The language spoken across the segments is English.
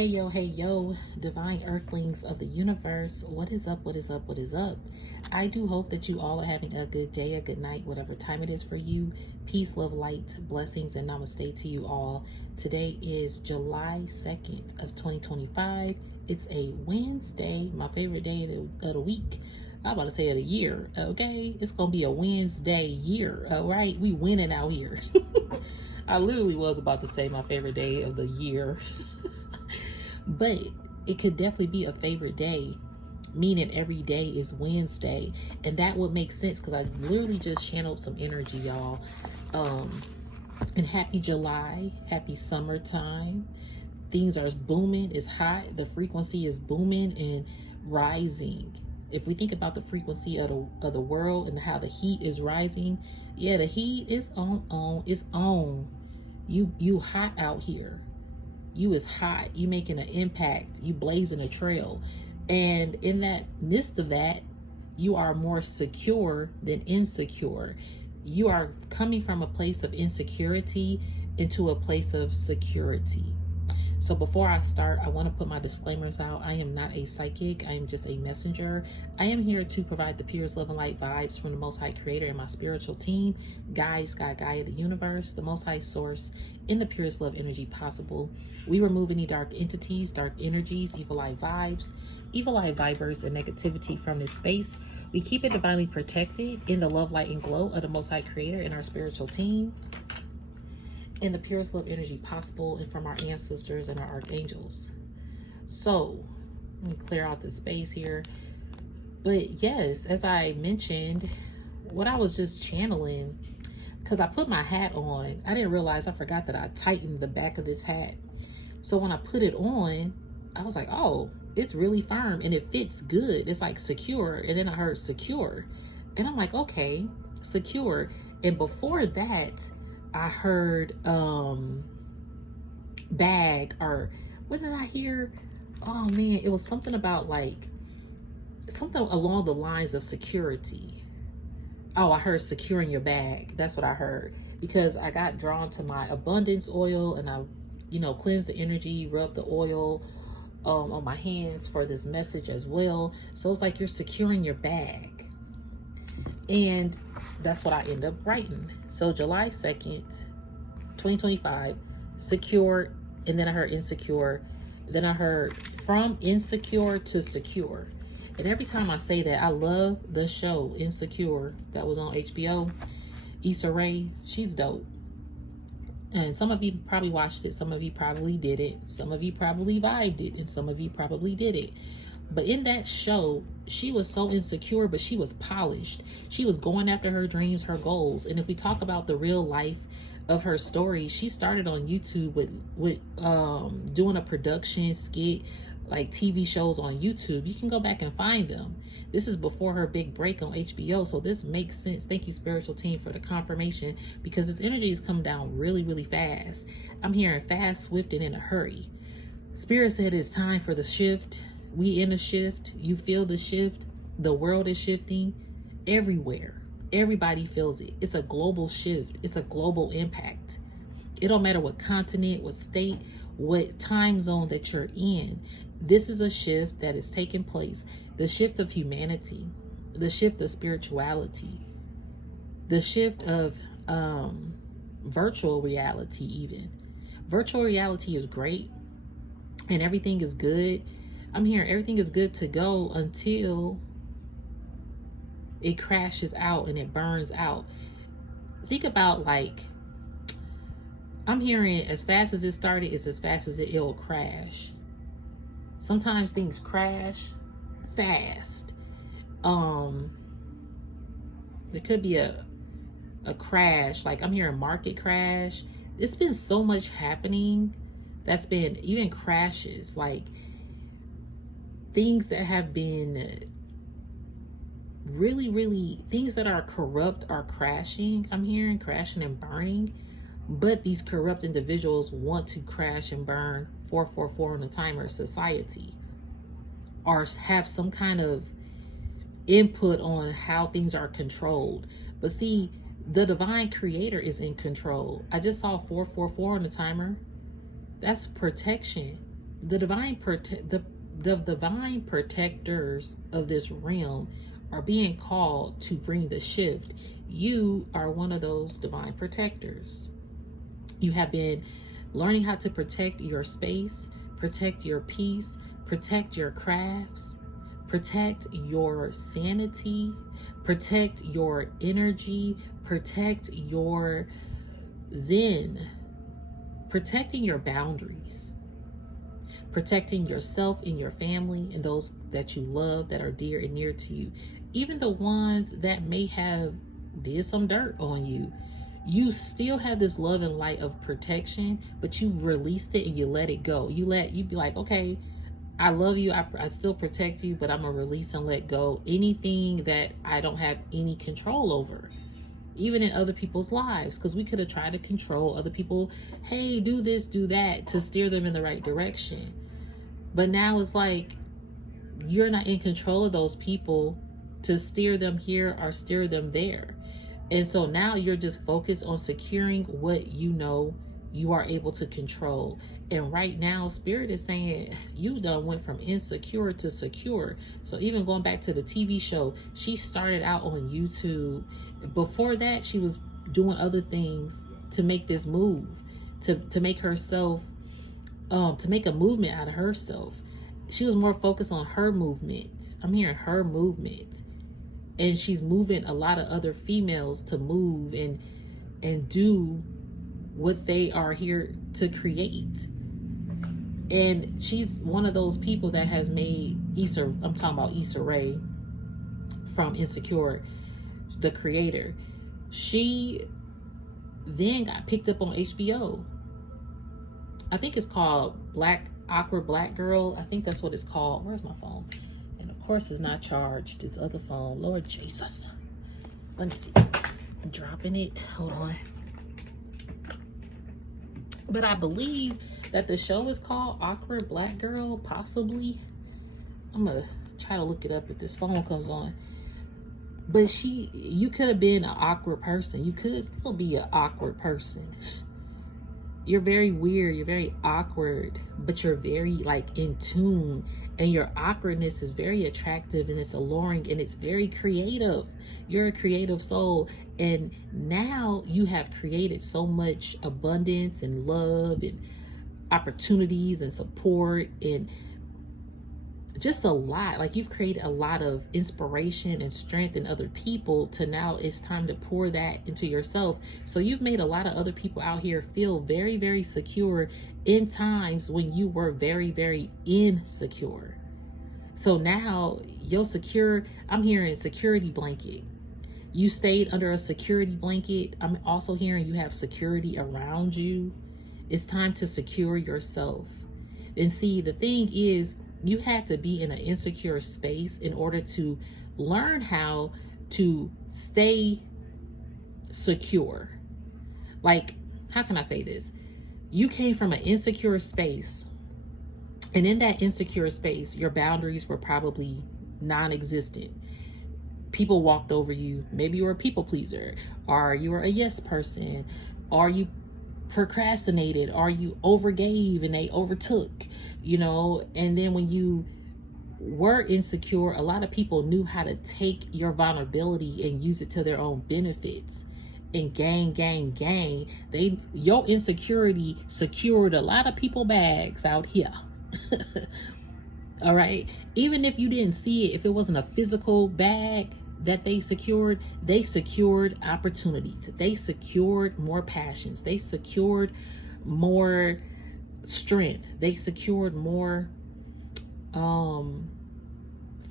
Hey yo, divine earthlings of the universe. What is up? What is up? What is up? I do hope that you all are having a good day, a good night, whatever time it is for you. Peace, love, light, blessings, and namaste to you all. Today is July 2nd of 2025. It's a Wednesday, my favorite day of the week. I'm about to say of the year, okay? It's going to be a Wednesday year, all right? We winning out here. I literally was about to say my favorite day of the year. But it could definitely be a favorite day, meaning every day is Wednesday. And that would make sense because I literally just channeled some energy, y'all. And happy July, happy summertime. Things are booming, it's hot, the frequency is booming and rising. If we think about the frequency of the world and how the heat is rising, yeah, the heat is it's on. You hot out here. You is hot. You making an impact. You blazing a trail. And in that midst of that, you are more secure than insecure. You are coming from a place of insecurity into a place of security. So before I start, I want to put my disclaimers out. I am not a psychic. I am just a messenger. I am here to provide the purest love and light vibes from the Most High Creator and my spiritual team, Gaia, the universe, the Most High Source, in the purest love energy possible. We remove any dark entities, dark energies, evil eye vibes, evil eye vibers, and negativity from this space. We keep it divinely protected in the love, light, and glow of the Most High Creator and our spiritual team, in the purest love energy possible, and from our ancestors and our archangels. So let me clear out the space here. But yes, as I mentioned, what I was just channeling, because I put my hat on, I didn't realize, I forgot that I tightened the back of this hat. So when I put it on, I was like, oh, it's really firm and it fits good. It's like secure. And then I heard secure. And I'm like, okay, secure. And before that, I heard bag, or what did I hear? Oh man, it was something about like something along the lines of security. Oh, I heard securing your bag. That's what I heard, because I got drawn to my abundance oil, and I, cleanse the energy, rub the oil on my hands for this message as well. So it's like you're securing your bag. And that's what I end up writing. So July 2nd, 2025, secure, and then I heard insecure. Then I heard from insecure to secure. And every time I say that, I love the show Insecure that was on HBO. Issa Rae, she's dope. And some of you probably watched it. Some of you probably didn't. Some of you probably vibed it. And some of you probably did it. But in that show, she was so insecure, but she was polished. She was going after her dreams, her goals. And if we talk about the real life of her story, she started on YouTube with doing a production skit, like TV shows on YouTube. You can go back and find them. This is before her big break on HBO. So this makes sense. Thank you, spiritual team, for the confirmation, because this energy is coming down really, really fast. I'm hearing fast, swift, and in a hurry. Spirit said it's time for the shift. We in a shift. You feel the shift. The world is shifting everywhere. Everybody feels it. It's a global shift. It's a global impact. It don't matter what continent, what state, what time zone that you're in. This is a shift that is taking place. The shift of humanity, the shift of spirituality, the shift of virtual reality even. Virtual reality is great and everything is good. I'm hearing everything is good to go until it crashes out and it burns out. Think about, like, I'm hearing as fast as it started, it's as fast as it'll crash. Sometimes things crash fast. There could be a crash, like I'm hearing market crash. It's been so much happening that's been even crashes, like things that have been really things that are corrupt are crashing. I'm hearing crashing and burning, but these corrupt individuals want to crash and burn 444 on the timer society, or have some kind of input on how things are controlled. But see, the divine creator is in control. I just saw 444 on the timer. That's protection. The the divine protectors of this realm are being called to bring the shift. You are one of those divine protectors. You have been learning how to protect your space, protect your peace, protect your crafts, protect your sanity, protect your energy, protect your zen, protecting your boundaries, protecting yourself and your family and those that you love that are dear and near to you, even the ones that may have did some dirt on you. You still have this love and light of protection, but you released it and you let it go. You be like, okay, I love you. I still protect you, but I'm gonna release and let go anything that I don't have any control over, even in other people's lives, because we could have tried to control other people. Hey, do this, do that, to steer them in the right direction. But now it's like you're not in control of those people to steer them here or steer them there. And so now you're just focused on securing what you know you are able to control. And right now, Spirit is saying you done went from insecure to secure. So even going back to the TV show, she started out on YouTube. Before that, she was doing other things to make this move, to make herself, to make a movement out of herself. She was more focused on her movement. I'm hearing her movement. And she's moving a lot of other females to move and do what they are here to create. And she's one of those people that has made I'm talking about Issa Rae from Insecure, the creator. She then got picked up on HBO. I think it's called Awkward Black Girl. I think that's what it's called. Where's my phone? And of course it's not charged. It's other phone. Lord Jesus. Let me see. I'm dropping it. Hold on. But I believe that the show is called Awkward Black Girl, possibly. I'm gonna try to look it up if this phone comes on. But you could have been an awkward person. You could still be an awkward person. You're very weird, you're very awkward, but you're very like in tune, and your awkwardness is very attractive and it's alluring and it's very creative. You're a creative soul, and now you have created so much abundance and love and opportunities and support and just a lot. Like, you've created a lot of inspiration and strength in other people, to now it's time to pour that into yourself. So you've made a lot of other people out here feel very, very secure in times when you were very, very insecure. So now I'm hearing security blanket. You stayed under a security blanket. I'm also hearing you have security around you. It's time to secure yourself. And see, the thing is, you had to be in an insecure space in order to learn how to stay secure. Like, how can I say this? You came from an insecure space, and in that insecure space, your boundaries were probably non-existent. People walked over you. Maybe you were a people pleaser, or you were a yes person, or you procrastinated, or you overgave and they overtook, and then when you were insecure, a lot of people knew how to take your vulnerability and use it to their own benefits and gain. Your insecurity secured a lot of people bags out here. All right, even if you didn't see it, if it wasn't a physical bag that they secured opportunities, they secured more passions, they secured more strength, they secured more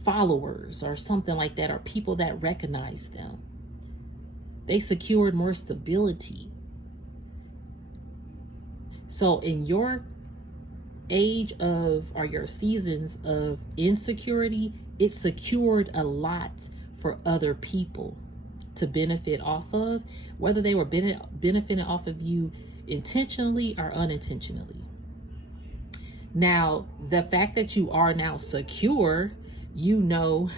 followers or something like that, or people that recognize them. They secured more stability. So in your age of, or your seasons of insecurity, it secured a lot for other people to benefit off of, whether they were benefiting off of you intentionally or unintentionally. Now, the fact that you are now secure, the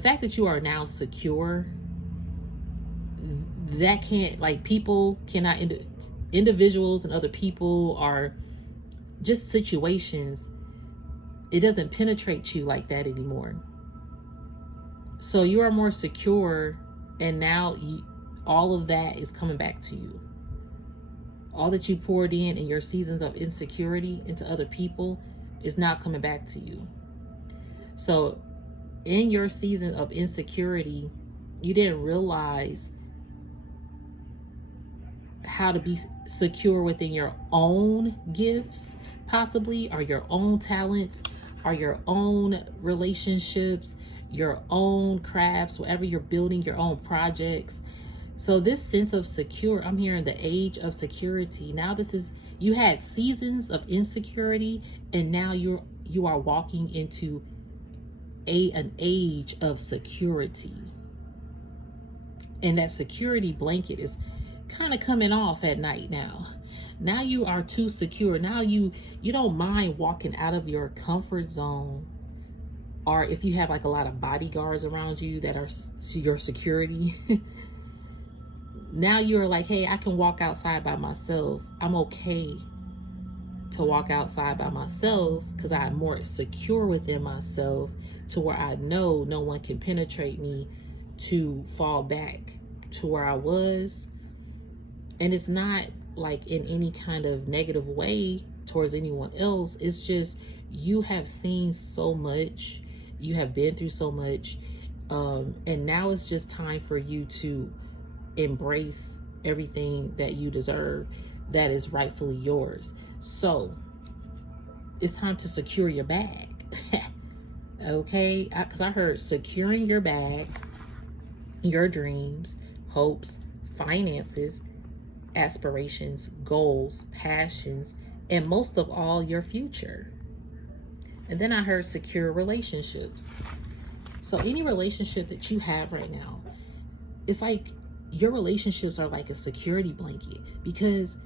fact that you are now secure, that can't, like, people cannot, individuals and other people are just situations, it doesn't penetrate you like that anymore. So you are more secure, and now all of that is coming back to you. All that you poured in your seasons of insecurity into other people is now coming back to you. So in your season of insecurity, you didn't realize how to be secure within your own gifts, possibly, or your own talents, or your own relationships, your own crafts, whatever you're building, your own projects. So this sense of secure, I'm hearing the age of security. Now this is, you had seasons of insecurity, and now you are walking into an age of security. And that security blanket is kind of coming off at night now. Now you are too secure. Now you don't mind walking out of your comfort zone. Or if you have like a lot of bodyguards around you that are your security, now you're like, hey, I can walk outside by myself. I'm okay to walk outside by myself because I'm more secure within myself, to where I know no one can penetrate me to fall back to where I was. And it's not like in any kind of negative way towards anyone else. It's just, you have seen so much, you have been through so much, and now it's just time for you to embrace everything that you deserve, that is rightfully yours. So it's time to secure your bag. Okay, because I heard securing your bag, your dreams, hopes, finances, aspirations, goals, passions, and most of all, your future. And then I heard secure relationships. So any relationship that you have right now, it's like your relationships are like a security blanket, because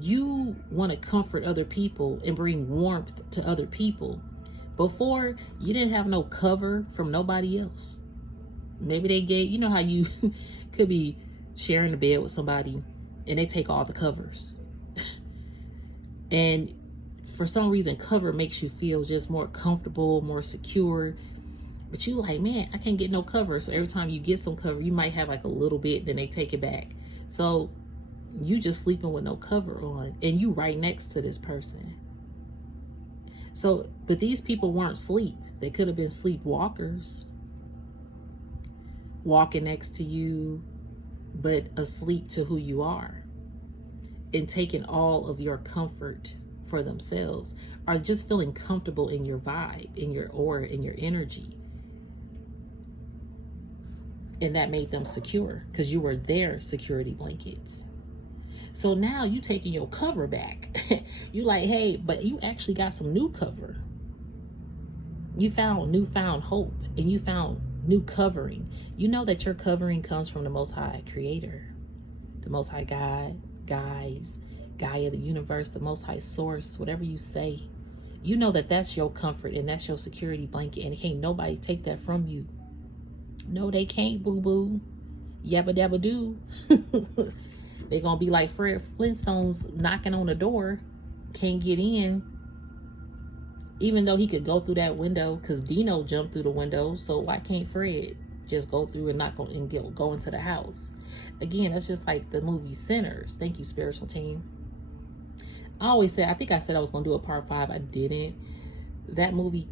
you want to comfort other people and bring warmth to other people. Before, you didn't have no cover from nobody else. Maybe they gave, you know how you could be sharing a bed with somebody and they take all the covers. And for some reason, cover makes you feel just more comfortable, more secure. But you like, man, I can't get no cover. So every time you get some cover, you might have like a little bit, then they take it back. So you just sleeping with no cover on, and you right next to this person. So, but these people weren't asleep. They could have been sleepwalkers, walking next to you, but asleep to who you are, and taking all of your comfort for themselves, or just feeling comfortable in your vibe, in your aura, in your energy. And that made them secure because you were their security blankets. So now you taking your cover back. You like, hey, but you actually got some new cover. You found newfound hope, and you found new covering. You know that your covering comes from the Most High Creator, the Most High God, guys, Gaia, the universe, the Most High Source, whatever you say. You know that that's your comfort and that's your security blanket, and can't nobody take that from you. No, they can't, boo-boo. Yabba dabba doo. They're going to be like Fred Flintstones knocking on the door. Can't get in. Even though he could go through that window, because Dino jumped through the window. So why can't Fred just go through and not go and go into the house? Again, that's just like the movie Sinners. Thank you, spiritual team. I always said, I think I said I was going to do a part 5. I didn't. That movie,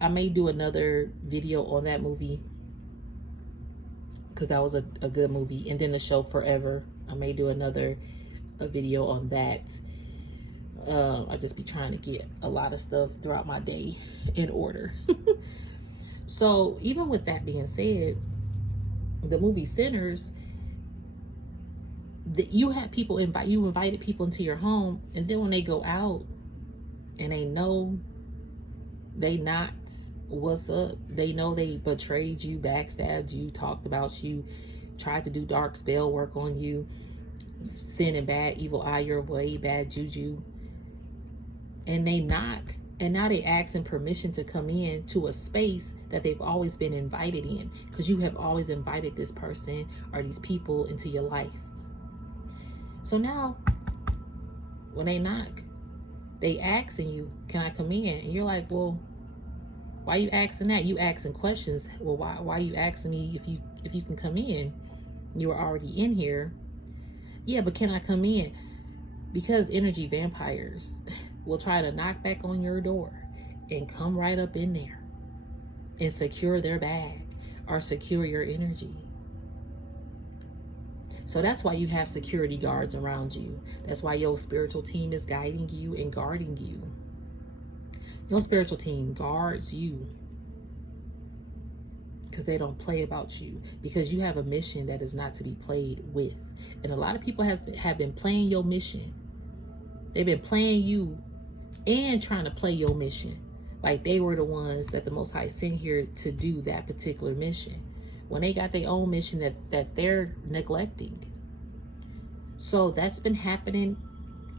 I may do another video on that movie, because that was a good movie. And then the show Forever, I may do another video on that. I just be trying to get a lot of stuff throughout my day in order. So even with that being said, the movie Sinners, you had people you invited people into your home, and then when they go out and they know they not what's up, they know they betrayed you, backstabbed you, talked about you, tried to do dark spell work on you, sending bad evil eye your way, bad juju, and they knock, and now they asking permission to come in to a space that they've always been invited in, because you have always invited this person or these people into your life. So now when they knock, They asking you, can I come in? And you're like, well, why you asking that? You asking questions. Well, why you asking me if you can come in? You were already in here. Yeah, but can I come in? Because energy vampires will try to knock back on your door and come right up in there and secure their bag or secure your energy. So that's why you have security guards around you. That's why your spiritual team is guiding you and guarding you. Your spiritual team guards you because they don't play about you, because you have a mission that is not to be played with. And a lot of people have been playing your mission. They've been playing you and trying to play your mission. Like they were the ones that the Most High sent here to do that particular mission, when they got their own mission that they're neglecting. So that's been happening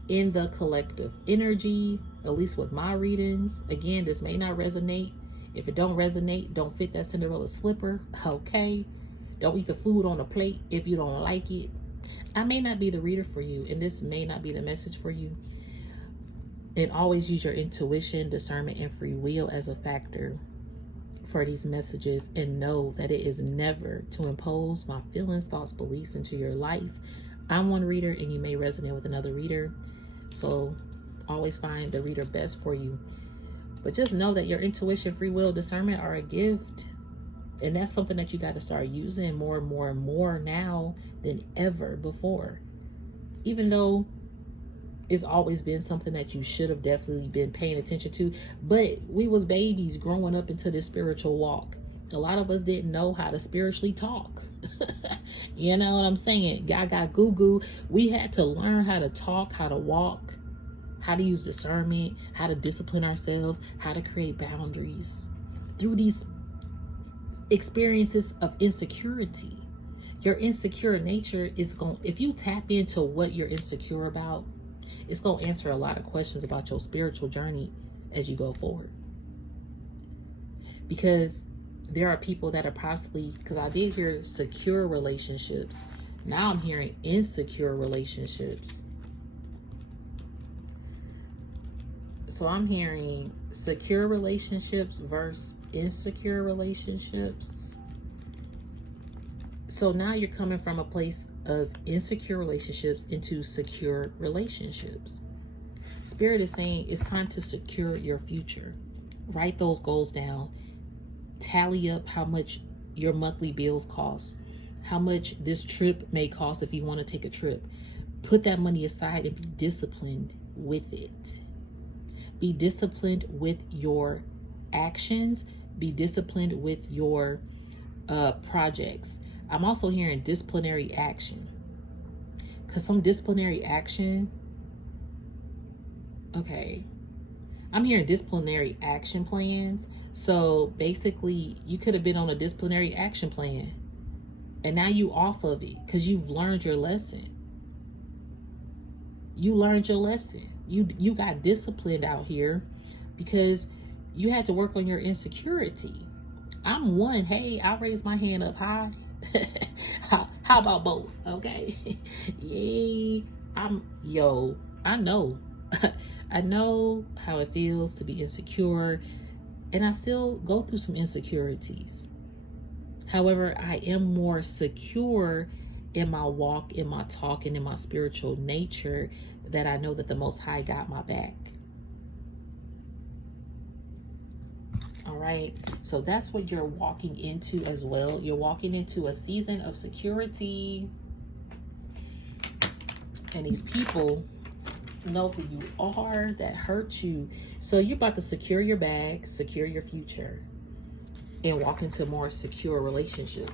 in the collective energy, at least with my readings. Again, this may not resonate. If it don't resonate, don't fit that Cinderella slipper. Okay. Don't eat the food on the plate if you don't like it. I may not be the reader for you, and this may not be the message for you. And always use your intuition, discernment, and free will as a factor for these messages, and know that it is never to impose my feelings, thoughts, beliefs into your life. I'm one reader and you may resonate with another reader, so always find the reader best for you. But just know that your intuition, free will, discernment are a gift, and that's something that you got to start using more and more and more now than ever before. Even though it's always been something that you should have definitely been paying attention to. But we was babies growing up into this spiritual walk. A lot of us didn't know how to spiritually talk. You know what I'm saying? Gaga goo goo. We had to learn how to talk, how to walk, how to use discernment, how to discipline ourselves, how to create boundaries through these experiences of insecurity. Your insecure nature is going, if you tap into what you're insecure about, it's going to answer a lot of questions about your spiritual journey as you go forward. Because there are people that are possibly, because I did hear secure relationships. Now I'm hearing insecure relationships. So I'm hearing secure relationships versus insecure relationships. So now you're coming from a place of insecure relationships into secure relationships. Spirit is saying it's time to secure your future. Write those goals down. Tally up how much your monthly bills cost, how much this trip may cost if you want to take a trip. Put that money aside and be disciplined with it. Be disciplined with your actions. Be disciplined with your projects. I'm also hearing disciplinary action, because some disciplinary action, okay, I'm hearing disciplinary action plans. So basically you could have been on a disciplinary action plan and now you off of it because you've learned your lesson. You learned your lesson. You got disciplined out here because you had to work on your insecurity. I'm one. Hey, I'll raise my hand up high. How about both? Okay. Yay. I know. I know how it feels to be insecure, and I still go through some insecurities. However, I am more secure in my walk, in my talk, and in my spiritual nature, that I know that the Most High got my back. All right. So that's what you're walking into as well. You're walking into a season of security. And these people know who you are that hurt you. So you're about to secure your bag, secure your future, and walk into more secure relationships.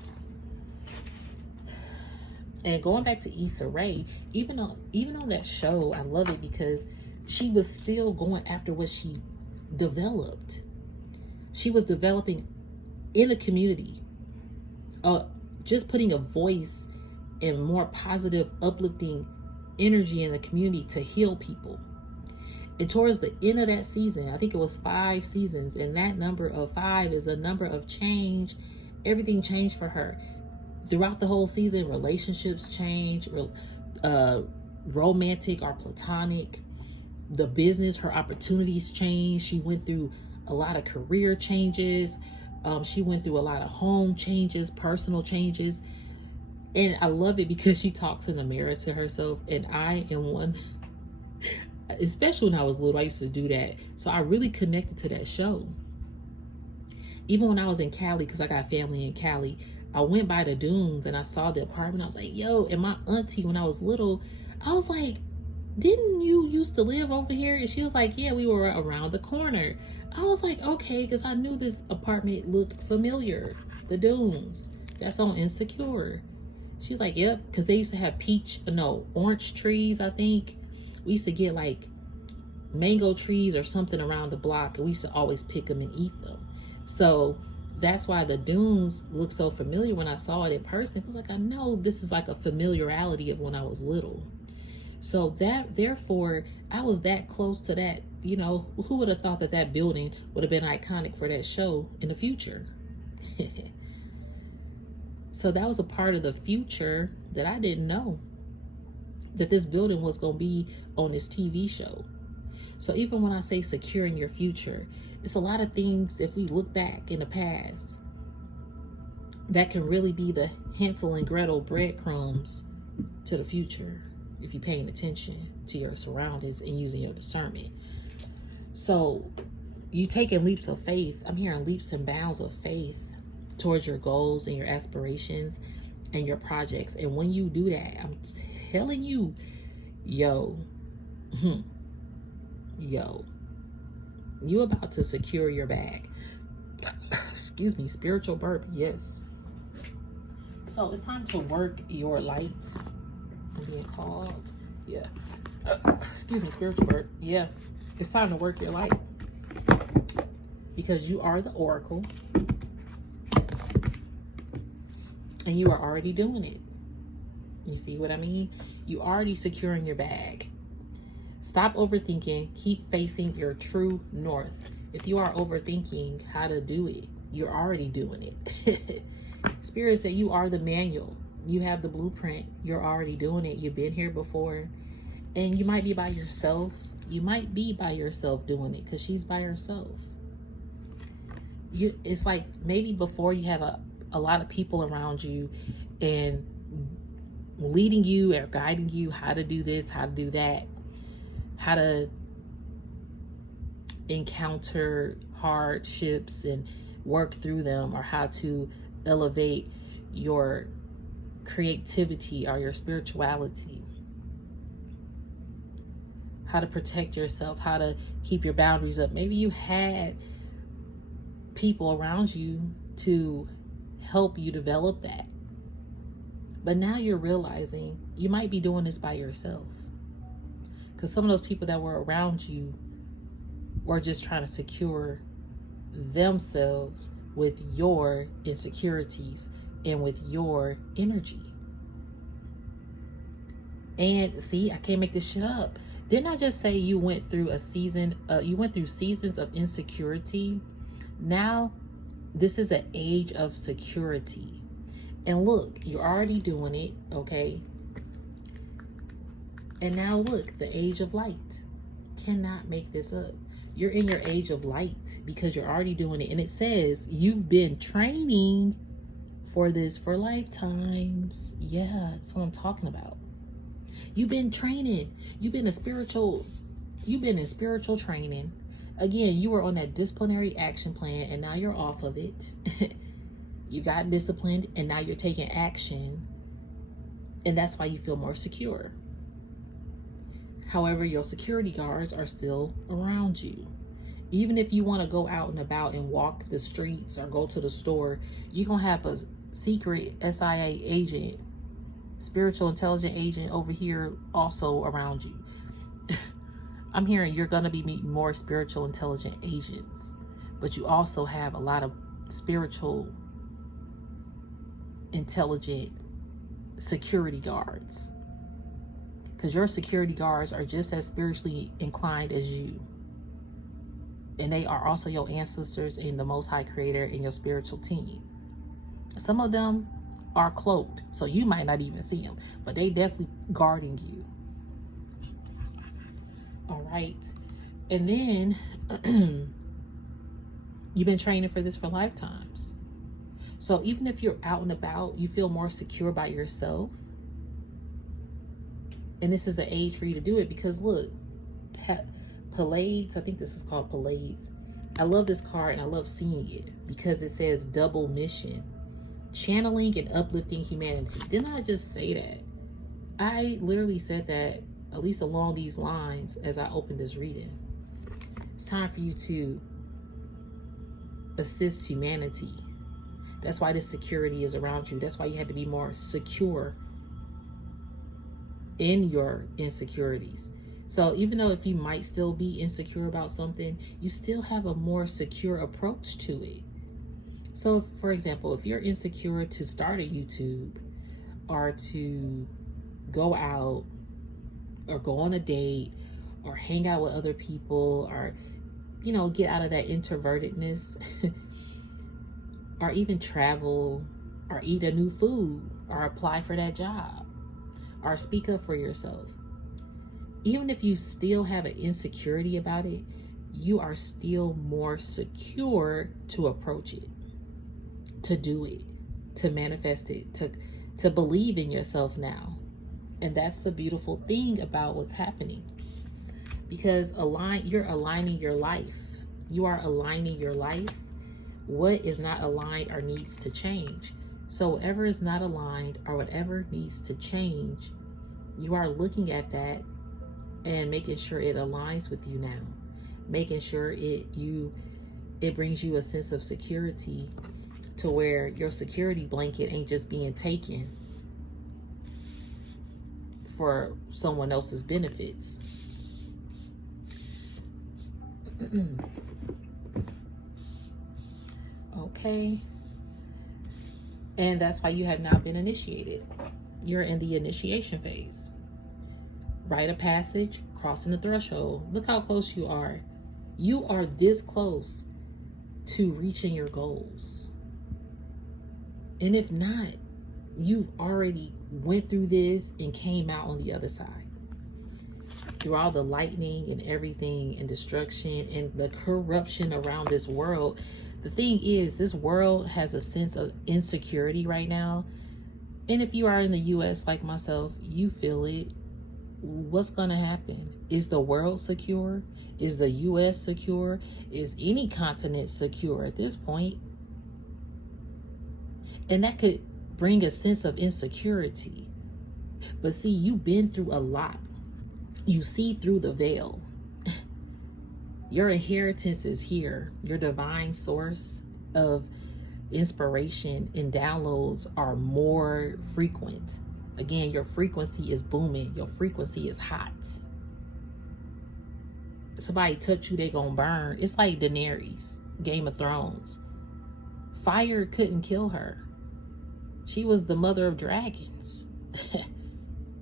And going back to Issa Rae, even on that show, I love it because she was still going after what she developed. She was developing in the community, just putting a voice and more positive, uplifting energy in the community to heal people. And towards the end of that season, I think it was 5 seasons, and that number of 5 is a number of change. Everything changed for her. Throughout the whole season, relationships change, romantic or platonic. the business, her opportunities changed. She went through a lot of career changes. She went through a lot of home changes, personal changes. And I love it because she talks in the mirror to herself. And I am one, especially when I was little, I used to do that. So I really connected to that show. Even when I was in Cali, because I got family in Cali, I went by the dunes and I saw the apartment. I was like, yo, and my auntie, when I was little, I was like, didn't you used to live over here? And she was like, yeah, we were around the corner. I was like, okay, because I knew this apartment looked familiar. The dunes. That's on Insecure. She's like, yep, because they used to have orange trees, I think. We used to get like mango trees or something around the block, and we used to always pick them and eat them. So that's why the dunes look so familiar when I saw it in person. Because like, I know this is like a familiarity of when I was little. So therefore, I was that close to that. You know, who would have thought that that building would have been iconic for that show in the future? So that was a part of the future that I didn't know, that this building was going to be on this TV show. So even when I say securing your future, it's a lot of things, if we look back in the past, that can really be the Hansel and Gretel breadcrumbs to the future, if you're paying attention to your surroundings and using your discernment. So you taking leaps of faith. I'm hearing leaps and bounds of faith towards your goals and your aspirations and your projects. And when you do that, I'm telling you, yo, you about to secure your bag. Excuse me, spiritual burp, yes. So it's time to work your light. I'm being called. Yeah. Excuse me, spiritual burp. Yeah. It's time to work your light. Because you are the oracle. And you are already doing it. You see what I mean? You already securing your bag. Stop overthinking. Keep facing your true north. If you are overthinking how to do it, you're already doing it. Spirit said you are the manual. You have the blueprint. You're already doing it. You've been here before. And you might be by yourself. You might be by yourself doing it because she's by herself. It's like maybe before you have a lot of people around you and leading you or guiding you how to do this, how to do that, how to encounter hardships and work through them, or how to elevate your creativity or your spirituality, how to protect yourself, how to keep your boundaries up. Maybe you had people around you to help you develop that. But now you're realizing you might be doing this by yourself. Because some of those people that were around you were just trying to secure themselves with your insecurities and with your energy. And see, I can't make this shit up. Didn't I just say you went through seasons of insecurity? Now, this is an age of security. And look, you're already doing it, okay? And now look, the age of light. Cannot make this up. You're in your age of light because you're already doing it. And it says you've been training for this for lifetimes. Yeah, that's what I'm talking about. You've been training. You've been in spiritual training. Again, you were on that disciplinary action plan and now you're off of it. You got disciplined and now you're taking action. And that's why you feel more secure. However, your security guards are still around you. Even if you want to go out and about and walk the streets or go to the store, you're going to have a secret SIA agent, spiritual intelligent agent over here also around you. I'm hearing you're going to be meeting more spiritual intelligent agents, but you also have a lot of spiritual intelligent security guards. Because your security guards are just as spiritually inclined as you. And they are also your ancestors and the Most High Creator and your spiritual team. Some of them are cloaked, so you might not even see them, but they definitely guarding you. All right. And then you've been training for this for lifetimes. So even if you're out and about, you feel more secure by yourself. And this is an age for you to do it, because look, Pallades, I think this is called Pallades. I love this card and I love seeing it because it says double mission, channeling and uplifting humanity. Didn't I just say that? I literally said that, at least along these lines, as I opened this reading. It's time for you to assist humanity. That's why this security is around you. That's why you had to be more secure in your insecurities. So even though if you might still be insecure about something, you still have a more secure approach to it. So for example, if you're insecure to start a YouTube or to go out or go on a date or hang out with other people, or, you know, get out of that introvertedness or even travel or eat a new food or apply for that job or speak up for yourself. Even if you still have an insecurity about it, you are still more secure to approach it, to do it, to manifest it, to believe in yourself now. And that's the beautiful thing about what's happening. Because you're aligning your life. You are aligning your life. What is not aligned or needs to change. So whatever is not aligned or whatever needs to change, you are looking at that and making sure it aligns with you now. Making sure it brings you a sense of security, to where your security blanket ain't just being taken for someone else's benefits. Okay. And that's why you have not been initiated. You're in the initiation phase. Rite of passage, crossing the threshold. Look how close you are. You are this close to reaching your goals. And if not, you've already went through this and came out on the other side. Through all the lightning and everything and destruction and the corruption around this world. The thing is, this world has a sense of insecurity right now. And if you are in the US like myself, you feel it. What's going to happen? Is the world secure? Is the US secure? Is any continent secure at this point? And that could bring a sense of insecurity. But see, you've been through a lot. You see through the veil. Your inheritance is here. Your divine source of inspiration and downloads are more frequent. Again, your frequency is booming. Your frequency is hot. Somebody touch you, they gonna burn. It's like Daenerys, Game of Thrones. Fire couldn't kill her. She was the mother of dragons.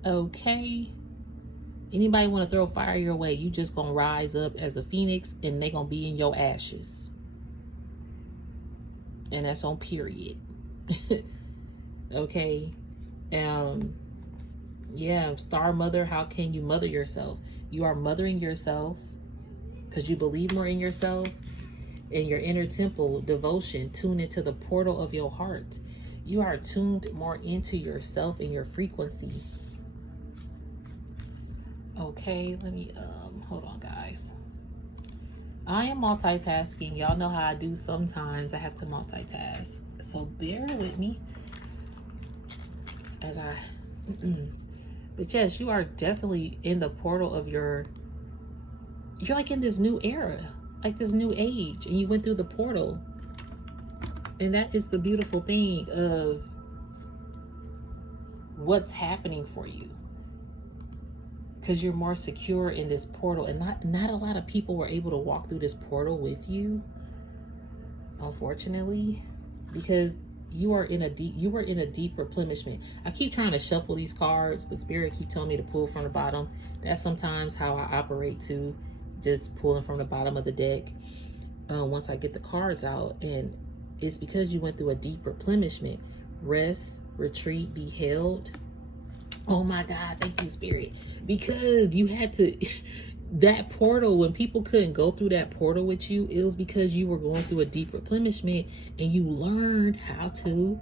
Okay. Anybody want to throw fire your way, you just gonna rise up as a phoenix and they gonna be in your ashes. And that's on period. Okay. Yeah, star mother, how can you mother yourself? You are mothering yourself because you believe more in yourself. In your inner temple, devotion, tune into the portal of your heart. You are tuned more into yourself and your frequency. Okay, let me hold on, guys. I am multitasking. Y'all know how I do sometimes. I have to multitask, so bear with me as I but yes, you are definitely in the portal of you're like in this new era, like this new age, and you went through the portal. And that is the beautiful thing of what's happening for you, because you're more secure in this portal. And not a lot of people were able to walk through this portal with you, unfortunately, because you were in a deep replenishment. I keep trying to shuffle these cards, but Spirit keep telling me to pull from the bottom. That's sometimes how I operate too, just pulling from the bottom of the deck once I get the cards out. And it's because you went through a deep replenishment. Rest, retreat, be held. Oh my God, thank you, Spirit. Because you had to that portal, when people couldn't go through that portal with you, it was because you were going through a deep replenishment and you learned how to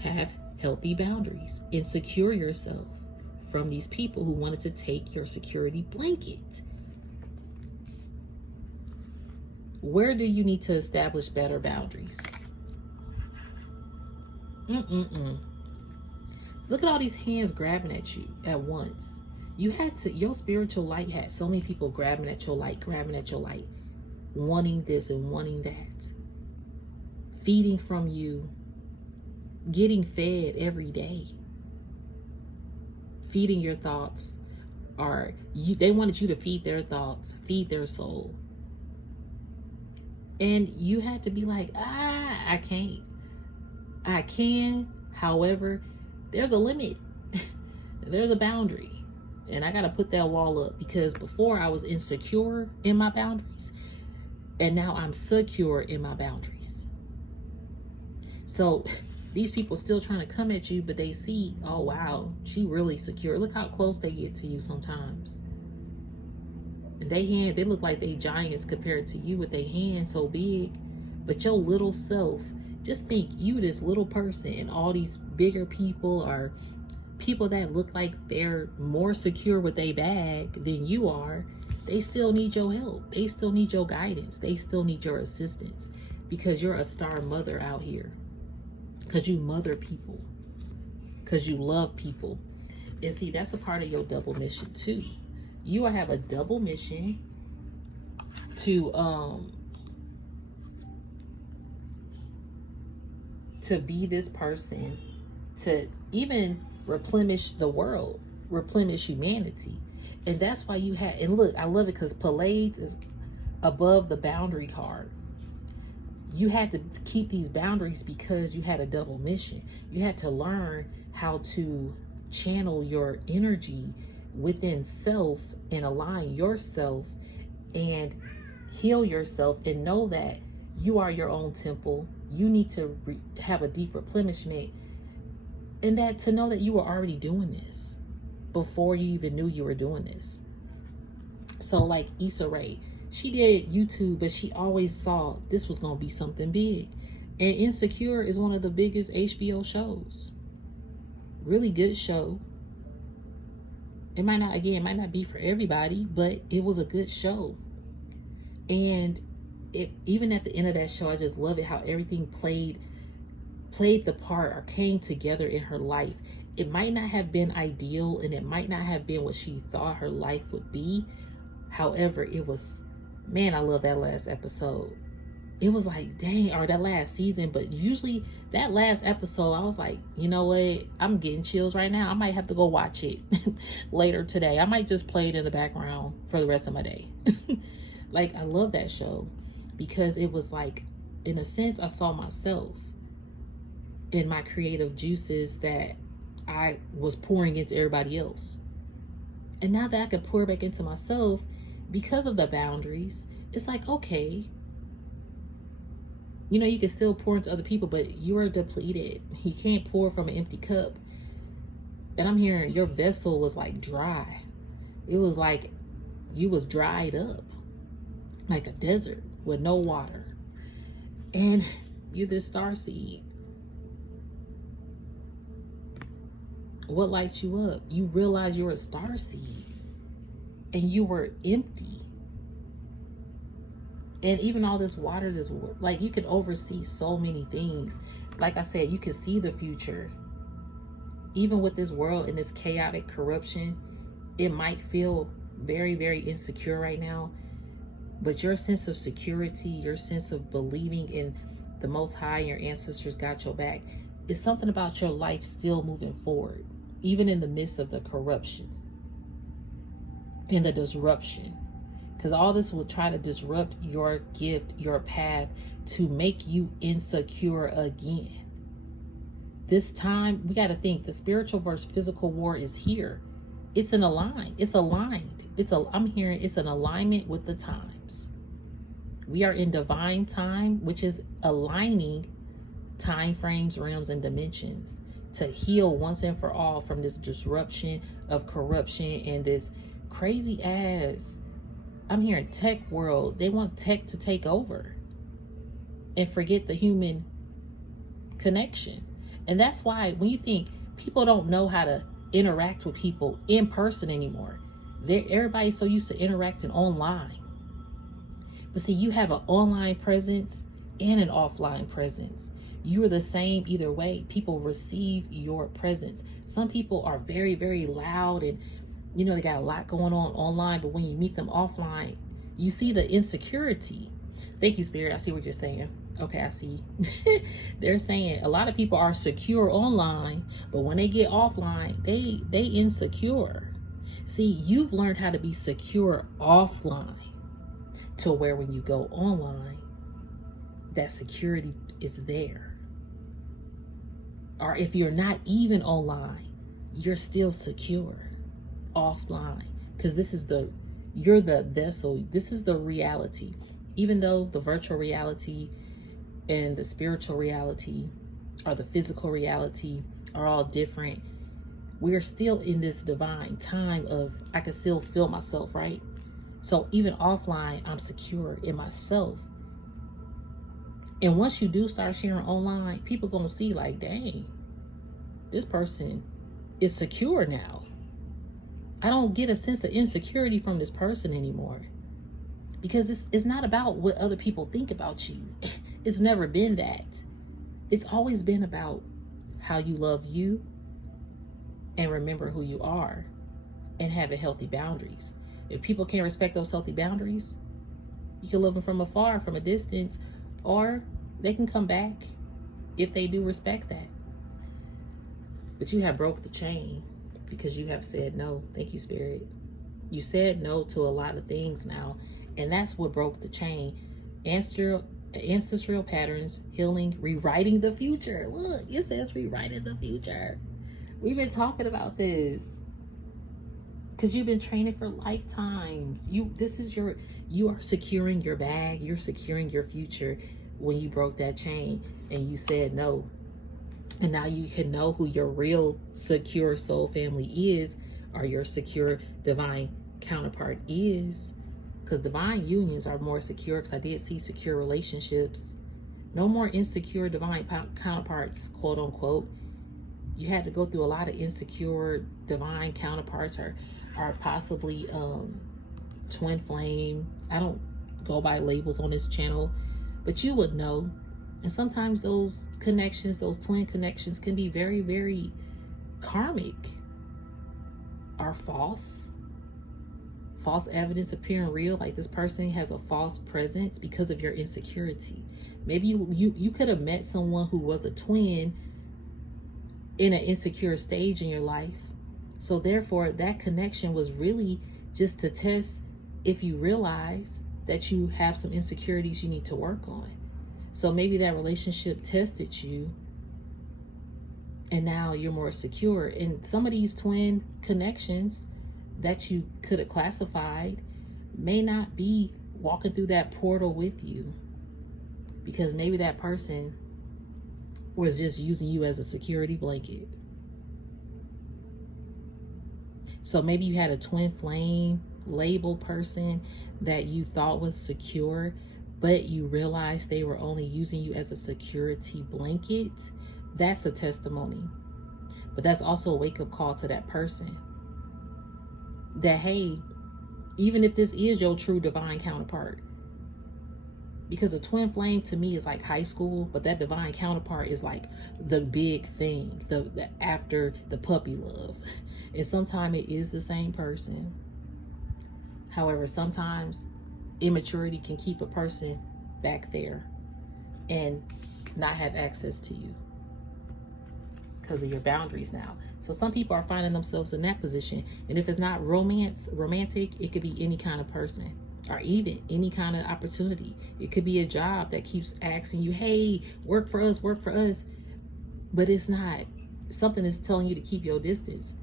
have healthy boundaries and secure yourself from these people who wanted to take your security blanket. Where do you need to establish better boundaries? Look at all these hands grabbing at you at once. Your spiritual light had so many people grabbing at your light, wanting this and wanting that, feeding from you, getting fed every day, feeding your thoughts, or they wanted you to feed their thoughts, feed their soul. And you had to be like, I can't. I can, however, there's a limit. There's a boundary. And I got to put that wall up, because before I was insecure in my boundaries, and now I'm secure in my boundaries. So these people still trying to come at you, but they see, oh wow, she really secure. Look how close they get to you sometimes. And they look like they giants compared to you with their hands so big. But your little self, just think you this little person, and all these bigger people are people that look like they're more secure with their bag than you are. They still need your help. They still need your guidance. They still need your assistance, because you're a star mother out here. Because you mother people. Because you love people. And see, that's a part of your double mission too. You have a double mission to be this person, to even replenish the world, replenish humanity. And that's why you had, and look, I love it because Pallades is above the boundary card. You had to keep these boundaries because you had a double mission. You had to learn how to channel your energy within self and align yourself and heal yourself, and know that you are your own temple. You need to have a deep replenishment, and that to know that you were already doing this before you even knew you were doing this. So like Issa Rae, she did YouTube, but she always saw this was going to be something big. And Insecure is one of the biggest HBO shows. Really good show. It might not be for everybody, but it was a good show. And even at the end of that show, I just love it how everything played the part or came together in her life. It might not have been ideal, and it might not have been what she thought her life would be. However, it was, man, I love that last episode. It was like, dang, or that last season, but usually that last episode, I was like, you know what? I'm getting chills right now. I might have to go watch it later today. I might just play it in the background for the rest of my day. Like, I love that show because it was like, in a sense, I saw myself in my creative juices that I was pouring into everybody else. And now that I could pour back into myself because of the boundaries, it's like, okay, you know, you can still pour into other people, but you are depleted. You can't pour from an empty cup. And I'm hearing your vessel was like dry. It was like you was dried up, like a desert with no water. And you're this starseed. What lights you up? You realize you're a starseed and you were empty. And even all this water, like, you can oversee so many things. Like I said, you can see the future. Even with this world and this chaotic corruption, it might feel very, very insecure right now. But your sense of security, your sense of believing in the Most High, your ancestors got your back, is something about your life still moving forward, even in the midst of the corruption and the disruption. Because all this will try to disrupt your gift, your path, to make you insecure again. This time, we got to think the spiritual versus physical war is here. It's aligned. I'm hearing it's an alignment with the times. We are in divine time, which is aligning time frames, realms, and dimensions to heal once and for all from this disruption of corruption and this crazy ass, I'm hearing tech world, they want tech to take over and forget the human connection. And that's why when you think people don't know how to interact with people in person anymore, everybody's so used to interacting online. But see, you have an online presence and an offline presence. You are the same either way. People receive your presence. Some people are very, very loud and, you know, they got a lot going on online, but when you meet them offline, you see the insecurity. Thank you, Spirit. I see what you're saying. Okay, I see. They're saying a lot of people are secure online, but when they get offline, they insecure. See, you've learned how to be secure offline to where when you go online, that security is there. Or if you're not even online, you're still secure offline, because you're the vessel. This is the reality. Even though the virtual reality and the spiritual reality or the physical reality are all different, we're still in this divine time of, I can still feel myself, right? So even offline, I'm secure in myself. And once you do start sharing online, people gonna see like, dang, this person is secure now. I don't get a sense of insecurity from this person anymore, because it's not about what other people think about you. It's never been that. It's always been about how you love you and remember who you are and having healthy boundaries. If people can't respect those healthy boundaries, you can love them from afar, from a distance, or they can come back if they do respect that. But you have broke the chain because you have said no. Thank you, Spirit. You said no to a lot of things now, and that's what broke the chain. Ancestral patterns, healing, rewriting the future. Look, it says rewriting the future. We've been talking about this because you've been training for lifetimes. You are securing your bag. You're securing your future when you broke that chain and you said no. And now you can know who your real secure soul family is, or your secure divine counterpart is. Because divine unions are more secure, because I did see secure relationships. No more insecure divine counterparts, quote unquote. You had to go through a lot of insecure divine counterparts, or possibly twin flame. I don't go by labels on this channel, but you would know. And sometimes those connections, those twin connections, can be very, very karmic, or false evidence appearing real, like this person has a false presence because of your insecurity. Maybe you could have met someone who was a twin in an insecure stage in your life. So therefore, that connection was really just to test if you realize that you have some insecurities you need to work on. So maybe that relationship tested you, and now you're more secure. And some of these twin connections that you could have classified may not be walking through that portal with you, because maybe that person was just using you as a security blanket. So maybe you had a twin flame label person that you thought was secure, but you realized they were only using you as a security blanket. That's a testimony. But that's also a wake-up call to that person. That, hey, even if this is your true divine counterpart, because a twin flame to me is like high school, but that divine counterpart is like the big thing, the after the puppy love. And sometimes it is the same person. However, sometimes immaturity can keep a person back there and not have access to you because of your boundaries now. So some people are finding themselves in that position. And if it's not romantic, it could be any kind of person, or even any kind of opportunity. It could be a job that keeps asking you, hey, work for us, but it's not. Something is telling you to keep your distance.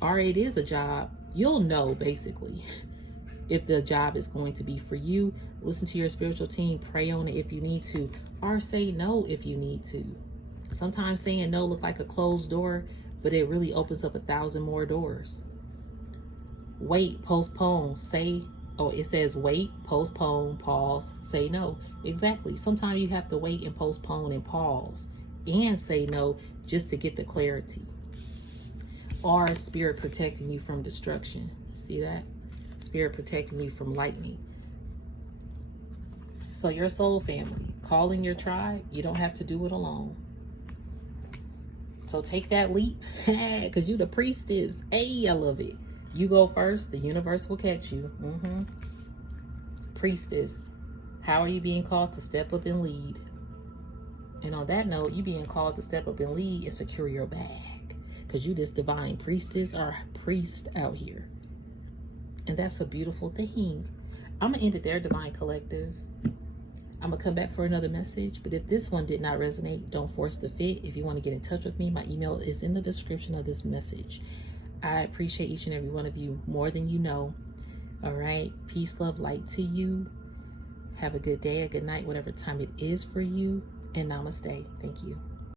Or it is a job. You'll know basically if the job is going to be for you. Listen to your spiritual team, pray on it if you need to, or say no if you need to. Sometimes saying no looks like a closed door, but it really opens up 1,000 more doors. Wait, postpone, say, oh, it says wait, postpone, pause, say no. Exactly. Sometimes you have to wait and postpone and pause and say no just to get the clarity. Or spirit protecting you from destruction. See that? Spirit protecting you from lightning. So your soul family, calling your tribe, you don't have to do it alone. So take that leap, because you the priestess. Hey, I love it. You go first, the universe will catch you. Priestess, how are you being called to step up and lead? And on that note, you being called to step up and lead and secure your bag, because you this divine priestess or priest out here. And that's a beautiful thing. I'm going to end it there, Divine Collective. I'm going to come back for another message. But if this one did not resonate, don't force the fit. If you want to get in touch with me, my email is in the description of this message. I appreciate each and every one of you more than you know. All right. Peace, love, light to you. Have a good day, a good night, whatever time it is for you. And namaste. Thank you.